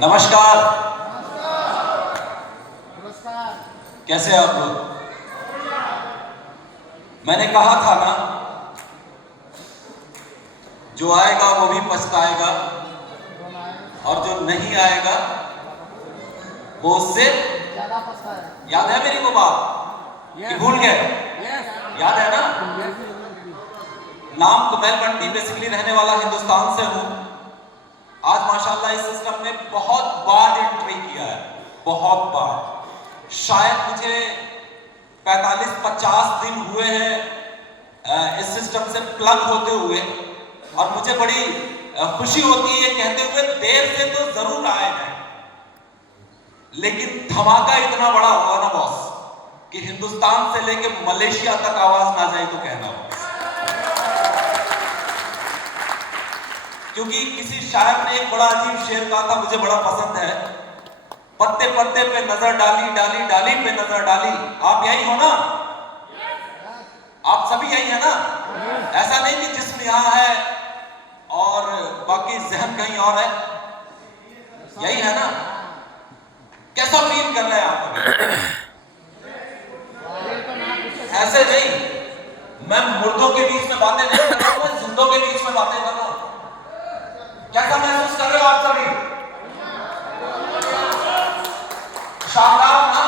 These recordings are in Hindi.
नमस्कार। नमस्कार। कैसे आप लोग? मैंने कहा था ना, जो आएगा वो भी पछताएगा और जो नहीं आएगा वो उससे ज्यादा पछताएगा। याद है मेरी वो बात कि भूल गए? याद है ना? नाम कुमैल मंडी बेसिकली रहने वाला हिंदुस्तान से हूं। आज माशाल्लाह इस सिस्टम में बहुत बार एंट्री किया है, बहुत बार। शायद मुझे 45-50 दिन हुए हैं इस सिस्टम से प्लग होते हुए, और मुझे बड़ी खुशी होती है कहते हुए देर से तो जरूर आए हैं, लेकिन धमाका इतना बड़ा होगा ना बॉस कि हिंदुस्तान से लेके मलेशिया तक आवाज ना जाए तो कहना हो। क्योंकि किसी शायर ने एक बड़ा अजीब शेर कहा था, मुझे बड़ा पसंद है। पत्ते पत्ते पे नजर डाली, डाली डाली पे नजर डाली। आप यही हो ना? आप सभी यही है ना? ऐसा नहीं कि जिस्म यहां है और बाकी जहन कहीं और है। यही है ना? कैसा फील कर रहे हैं आप? ऐसे नहीं, मैं मुर्दों के बीच में बातें नहीं कर रहा हूं, मैं जिंदों के बीच में बातें कर रहा हूं। कैसा महसूस कर रहे हो आप सभी? शानदार ना?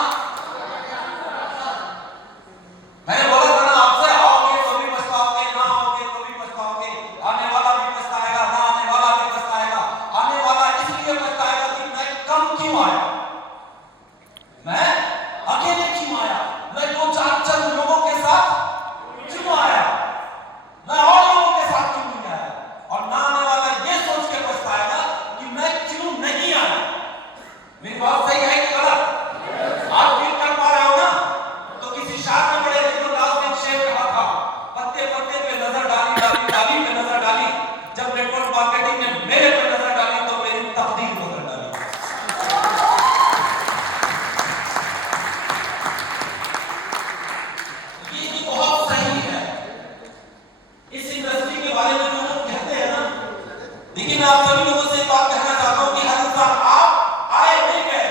मैंने बोला था ना आपसे, आओगे तो भी पछताओगे, ना आओगे तो भी पछताओगे। आने वाला भी पछताएगा, ना आने वाला भी पछताएगा। आने वाला इसलिए पछताएगा कि मैं कम क्यों आया, मैं अकेले क्यों आया, मैं दो चार चंद लोगों के साथ क्यों आया, मैं और लोगों के साथ क्यों नहीं आया। और ना आने वाला ये सोच के पछताएगा कि मैं क्यों नहीं आया। मेरी बात सही है कि गलत? आप फील कर पा रहे हो ना? तो किसी शायर ने बड़े दिलदार ने शेर कहा था, पत्ते पत्ते पे नजर डाली, डाली डाली पे नजर डाली। जब नेटवर्क मार्केटिंग ने मेरे पे नजर डाली तो मेरी तकदीर नजर डाली। ये बहुत सही है। इस इंडस्ट्री के बारे में जो लोग कहते हैं ना, देखिए मैं आप सभी लोगों से एक बात कहना चाहता हूं कि हर इंसान आप आए नहीं गए,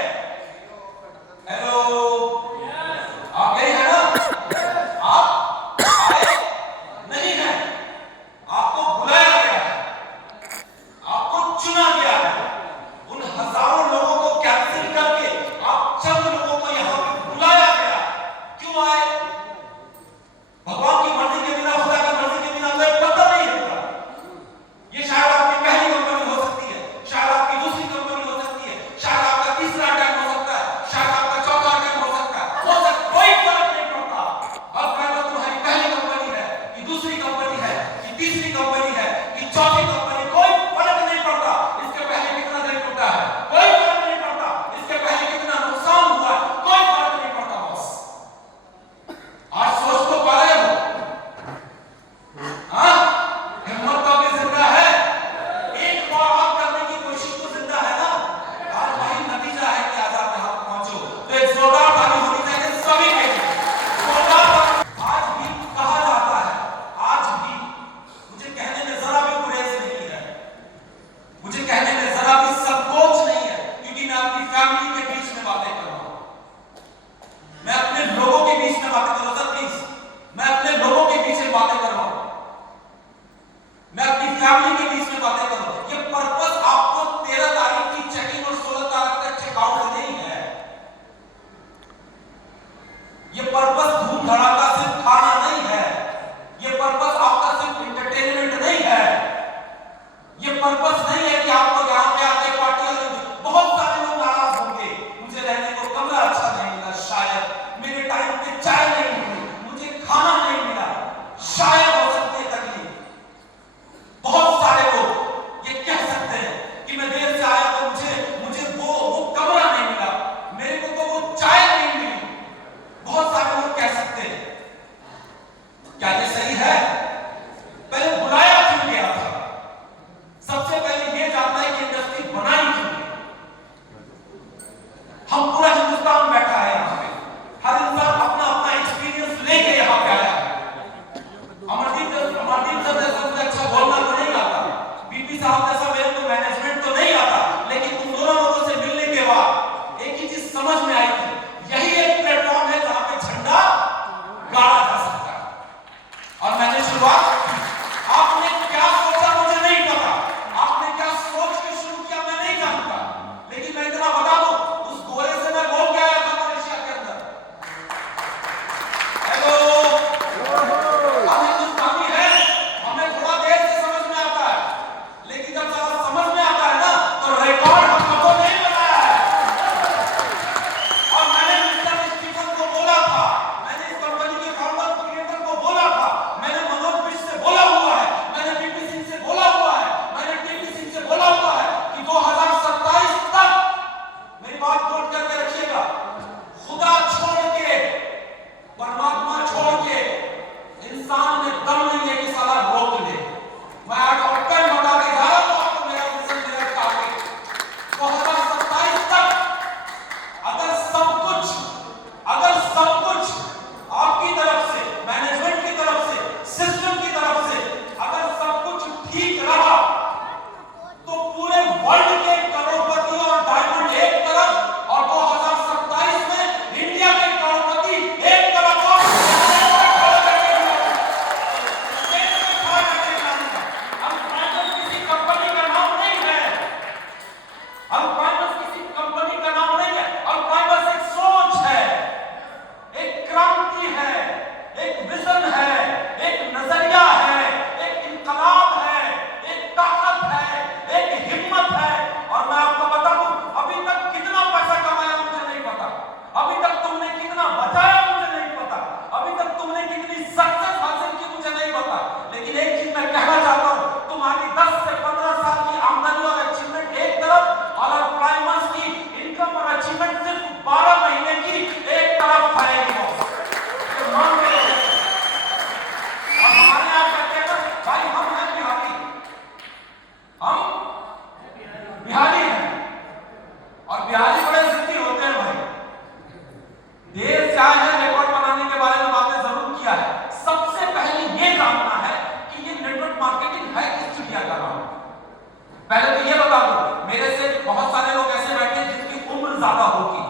ज्यादा होगी,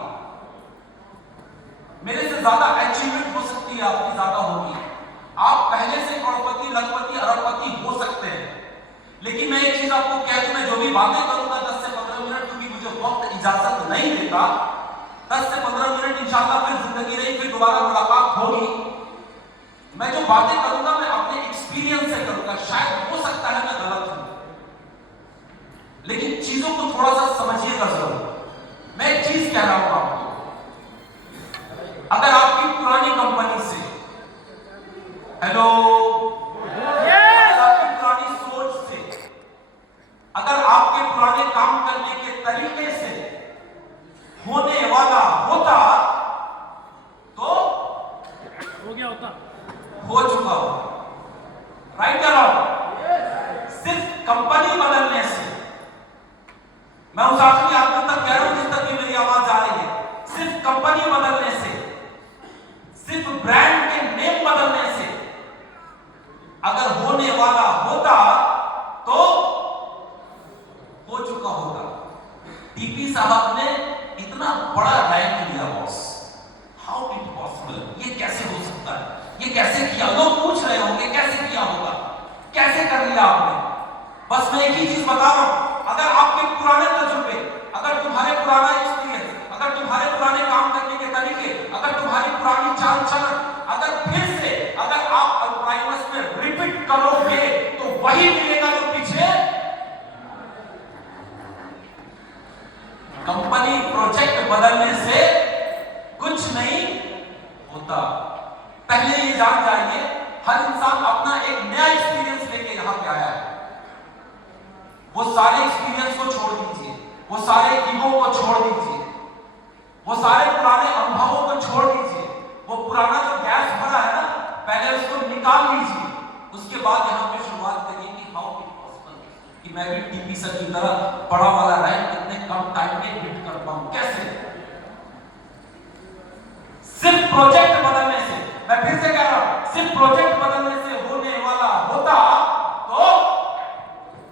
मेरे से ज्यादा अचीवमेंट हो सकती है, आपकी ज्यादा होगी। आप पहले से करोड़पति, लखपति, अरबपति हो सकते हैं, लेकिन मैं एक चीज आपको कह दूं, मैं जो भी बातें करूंगा 10 से 15 मिनट, क्योंकि मुझे वक्त इजाजत नहीं देता, 10 से 15 मिनट इंशाल्लाह फिर जिंदगी रही, फिर दोबारा मुलाकात होगी। मैं जो बातें करूंगा मैं अपने एक्सपीरियंस से करूंगा, शायद हो सकता है मैं गलत हूं, लेकिन चीजों को थोड़ा सा समझिएगा जरूर। मैं एक चीज कह रहा हूं आपको, अगर आपकी पुरानी कंपनी से, हेलो, आपकी पुरानी सोच से, अगर आपके पुराने काम करने के तरीके से होने वाला होता तो हो गया होता, हो चुका होता, राइट या रॉन्ग? सिर्फ कंपनी बदलने से, मैं उस आखिरी आदमी तक कह रहा हूं जिस तक भी मेरी आवाज आ रही है, सिर्फ कंपनी बदलने से, सिर्फ ब्रांड के नेम बदलने से अगर होने वाला होता तो हो चुका होता। टीपी साहब ने इतना बड़ा रैंक लिया बॉस, हाउ इट पॉसिबल, ये कैसे हो सकता है, ये कैसे किया? लोग पूछ रहे होंगे कैसे किया होगा, कैसे कर लिया आपने? बस मैं एक ही चीज बता रहा हूं, अगर आपके पुराने तजुर्बे, अगर तुम्हारे पुराना एक्सपीरियंस, अगर तुम्हारे पुराने काम करने के तरीके, अगर तुम्हारी पुरानी चाल चलन, अगर फिर से अगर आप अल्प्राइमस में रिपीट करोगे तो वही मिलेगा जो पीछे। कंपनी प्रोजेक्ट बदलने से कुछ नहीं होता। पहले ये जान जाइए, हर इंसान अपना एक नया एक्सपीरियंस लेके यहां पे आया है। वो सारे एक्सपीरियंस को छोड़ दीजिए, वो सारे ईगो को छोड़ दीजिए, वो सारे पुराने अनुभवों को छोड़ दीजिए, वो पुराना जो गैस भरा है ना, पहले उसको निकाल लीजिए, उसके बाद यहां पे शुरुआत करिए कि हाउ इट पॉसिबल कि मैं भी टीपी सर की तरह बड़ा वाला रैंक इतने कम टाइम में हिट कर पाऊं, कैसे? सिर्फ प्रोजेक्ट बदलने से, मैं फिर से कह रहा हूं, सिर्फ प्रोजेक्ट बदलने से होने वाला होता तो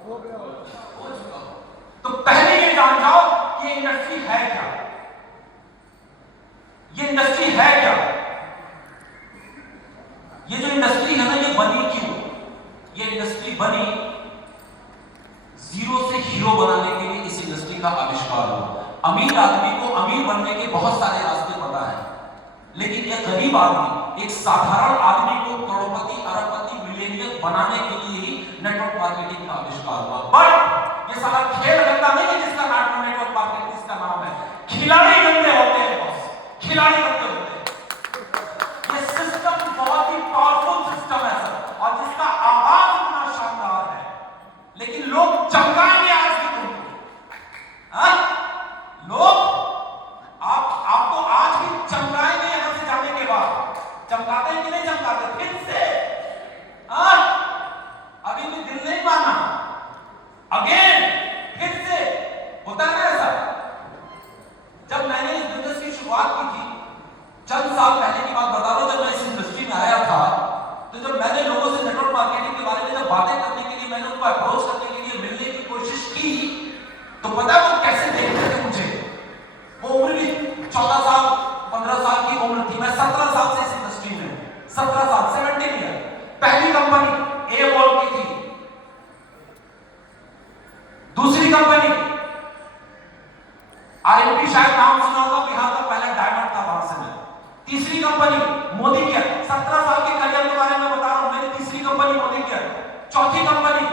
हो चुका। तो पहले ये जान जाओ कि ये इंडस्ट्री है क्या, ये इंडस्ट्री है क्या, ये जो इंडस्ट्री है ना, ये बनी क्यों? ये इंडस्ट्री बनी जीरो से हीरो बनाने के लिए, इस इंडस्ट्री का आविष्कार हुआ। अमीर आदमी को अमीर बनने के बहुत सारे रास्ते पता है, लेकिन एक गरीब आदमी, एक साधारण आदमी को करोड़पति, अरबपति, मिलियनियर बनाने के लिए ही नेटवर्क मार्केटिंग का आविष्कार हुआ। बट ये सारा खेल गंदा नहीं है जिसका नाम नेटवर्क मार्केटिंग इसका नाम है। खिलाड़ी गंदे होते हैं बॉस, खिलाड़ी गंदे होते हैं। ये सिस्टम बहुत ही पावरफुल सिस्टम है सर, और जिसका आवाज इतना शानदार है, लेकिन लोग चमकाएंगे आज भी तुमको। लोग आपको आज भी चमकाएंगे यहां से जाने के बाद। चमकाते हैं कि नहीं चमकाते? फिर से अभी भी दिल नहीं माना, अगेन फिर से होता है ना ऐसा। जब मैंने इस बिजनेस की शुरुआत की थी, चंद साल पहले की बात बता रहा हूं, जब मैं इस इंडस्ट्री में आया था, तो जब मैंने लोगों से नेटवर्क मार्केटिंग के बारे में जब बातें करने के लिए, मैंने उनको अप्रोच करने के लिए मिलने की कोशिश की, तो पता है वो कैसे देखते थे मुझे? वो उम्र भी 14 साल 15 साल की उम्र थी, मैं 17 साल से इस इंडस्ट्री में हूं, 17 साल 17 ईयर। पहली कंपनी ए वॉल की थी, दूसरी कंपनी आरएमपी, शायद नाम सुना होगा, बिहार का पहला डायमंड था, वहां से मैं। तीसरी कंपनी मोदी केयर, 17 साल के करियर के बारे में बता रहा हूं, मेरी तीसरी कंपनी मोदी केयर। चौथी कंपनी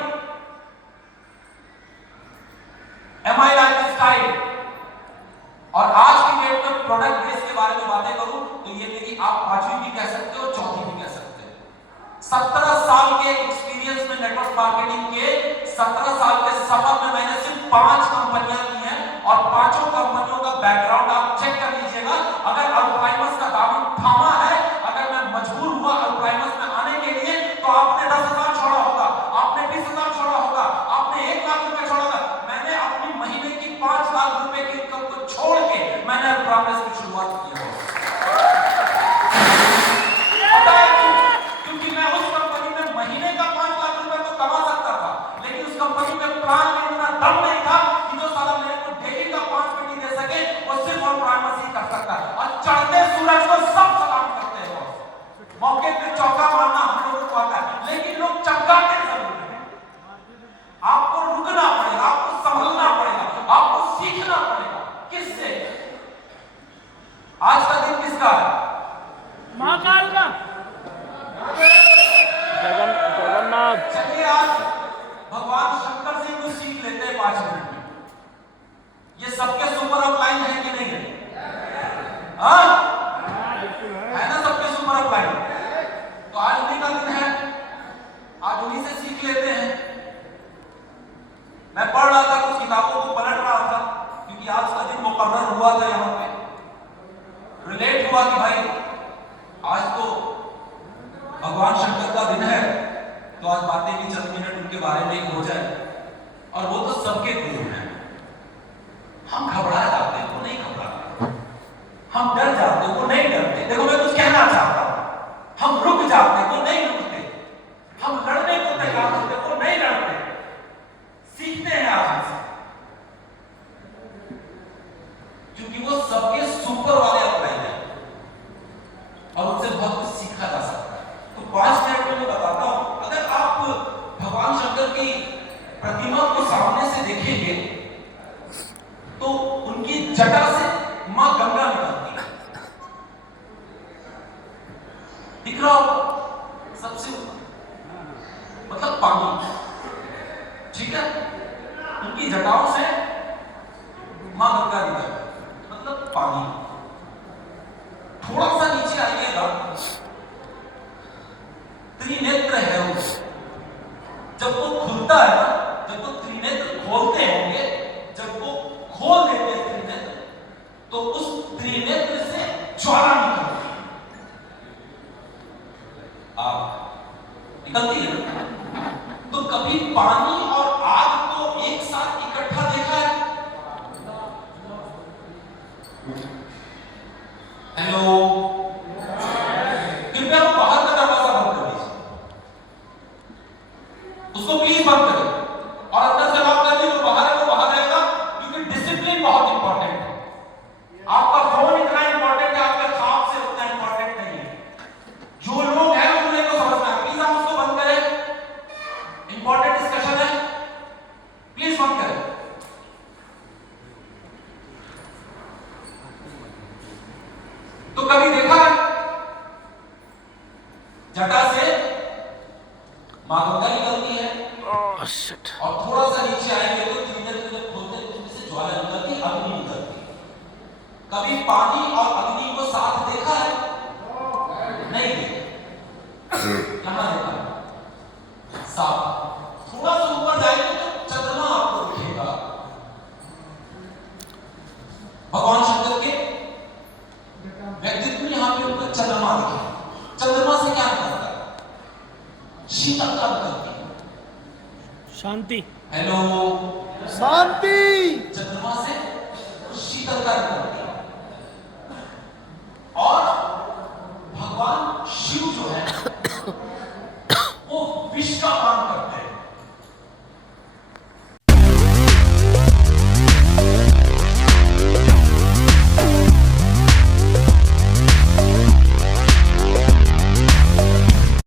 एमआई लाइफस्टाइल। और आज की डेट में प्रोडक्ट बेस के बारे में बातें करूं तो ये मेरी आप पांचवी भी कह सकते हो, चौथी भी कह सकते हो। 17 साल के एक्सपीरियंस में नेटवर्क मार्केटिंग के 17 साल के सफर में मैंने सिर्फ 5 कंपनियां की हैं, और पांचों कंपनियों का बैकग्राउंड आप चेक कर लीजिएगा। अगर अल्प्राइमस का दामन थामा है, अगर मैं मजबूर हुआ अल्प्राइमस में आने के लिए, तो आपने 10,000 छोड़ा होगा, आपने 20,000 छोड़ा होगा, आपने 1 लाख रुपए छोड़ा होगा। मैंने अपनी महीने की 5 लाख रुपए की इनकम को छोड़ के मैंने अल्प्राइमस की शुरुआत की है। पता है क्यों? क्योंकि मैं उस कंपनी में महीने का 5 लाख रुपए तो कमा सकता था, लेकिन उस कंपनी में प्लान में इतना दम नहीं था कि जो किसका है? महाकाल का। जगन्नाथ। चलिए आज भगवान शंकर से कुछ सीख लेते हैं 5 मिनट में। ये सबके सुपर अपलाइन है कि नहीं है? हाँ? है ना सबके सुपर अपलाइन? तो आज उन्हीं का दिन है, आज उन्हीं से सीख लेते हैं। मैं पढ़ रहा था, कुछ किताबों को पलट रहा था, क्योंकि आज का दिन मुकर्रर हुआ था, यहाँ पे रिलेट हुआ कि भाई आज तो भगवान शंकर का दिन है, तो आज बातें भी चंद मिनट उनके बारे में हो जाए। और वो तो सबके गुरु हैं। हम घबरा जाते हैं, वो नहीं घबराते। हम डर जाते हैं, वो नहीं डरते। देखो मैं कुछ कहना चाहता हूं, हम रुक जाते हैं, वो नहीं रुकते। हम लड़ने को तैयार होते, वो नहीं लड़ते। सीखते हैं आज से, क्योंकि वो सबके सुपर वाले अपलाइन हैं और उनसे बहुत कुछ सीखा जा सकता है। तो 5 मिनट में मैं बताता हूं, अगर आप भगवान शंकर की प्रतिमा को सामने से देखेंगे तो उनकी जटा से मां गंगा निकलती है, दिख रहा होगा सबसे ऊपर, मतलब पानी, ठीक है? उनकी जटाओं से मां गंगा निकलती है, मतलब पानी। थोड़ा सा नीचे आइएगा, त्रिनेत्र है वो। जब वो खुलता है ना, जब वो त्रिनेत्र खोलते होंगे, जब वो खोल देते हैं त्रिनेत्र, तो उस त्रिनेत्र से ज्वाला निकलती है। आग निकलती है ना? तो कभी पानी और आग को एक साथ इकट्ठा देखा है? हेलो, कृपया वो बाहर का दरवाजा बंद कर दीजिए, उसको प्लीज बंद करें, और अंदर से लॉक कर दीजिए। वो बाहर है, वो बाहर रहेगा, क्योंकि डिसिप्लिन बहुत इंपॉर्टेंट है। आपका फोन इतना इंपॉर्टेंट है, आपके ख्वाब से उतना इंपॉर्टेंट नहीं है। जो लोग हैं उन्हें को समझना है। प्लीज आप उसको बंद करें, इंपॉर्टेंट डिस्कशन है, प्लीज बंद करें। तो कभी देखा है जटा से मां गंगा निकलती है, और थोड़ा सा नीचे आएंगे तो त्रिनेत्र जब खोलते हैं उसमें से ज्वाला निकलती, अग्नि निकलती है। कभी पानी और अग्नि को साथ देखा है? नहीं देखा। यहां देखा साथ। थोड़ा सा ऊपर जाएंगे तो चंद्रमा आपको दिखेगा। भगवान शंकर के व्यक्तित्व में यहां पे उनका चंद्रमा दिखे। चंद्रमा से क्या निकलता है? शीतलता निकलती है, शांति। हेलो, शांति। चंद्रमा से शीतलता निकलती है।